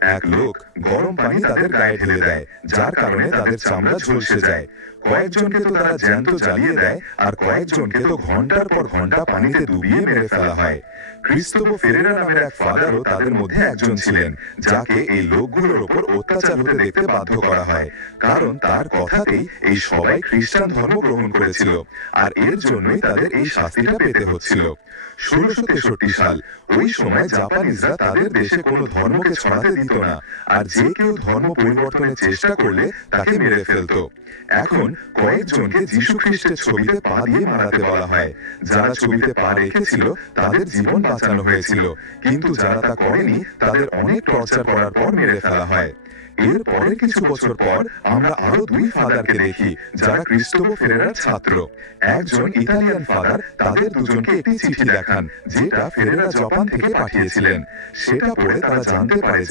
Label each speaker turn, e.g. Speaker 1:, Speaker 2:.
Speaker 1: এক লোক গরম পানি তাদের গায়ে ঢেলে দেয়, যার কারণে তাদের চামড়া ঝলসে যায়। কয়েকজনকে তো তারা জ্যান্ত জ্বালিয়ে দেয়, আর কয়েকজনকে তো ঘণ্টার পর ঘণ্টা পানিতে ডুবিয়ে মেরে ফেলা হয়। ক্রিস্তোফো ফেরেরা নামের এক ফাদারও তাদের মধ্যে একজন ছিলেন, যাকে এই লোকগুলোর ওপর অত্যাচার হতে দেখতে বাধ্য করা হয়। কারণ তার কথাতেই এই সবাই খ্রিস্টান ধর্ম গ্রহণ করেছিল, আর এর জন্যই তাদের এই শাস্তিটা পেতে হচ্ছিল। ষোলোশো সাল, ওই সময় জাপানিজরা তাদের দেশে কোনো ধর্মকে ছড়াতে দিত না। আর যে কেউ ধর্ম পরিবর্তনের চেষ্টা করলে তাকে মেরে ফেলতো। এখন কয়েকজনকে যীশু খ্রিস্টের ছবিতে পা দিয়ে মারাতে বলা হয়। যারা ছবিতে পা রেখেছিল, তাদের জীবন বাঁচানো হয়েছিল। কিন্তু যারা তা করেনি, তাদের অনেক টর্চার করার পর মেরে ফেলা হয়। এর পরের কিছু বছর পর আমরা আরও দুই ফাদারকে দেখি, যারা ক্রিস্টোফো ফেরেরার ছাত্র। একজন ইতালিয়ান ফাদার, তাদের দুজনকে একটি চিঠি দেখান, যেটা ফেরেরা জাপান থেকে পাঠিয়েছিলেন। সেটা পড়ে তারা জানতে পারে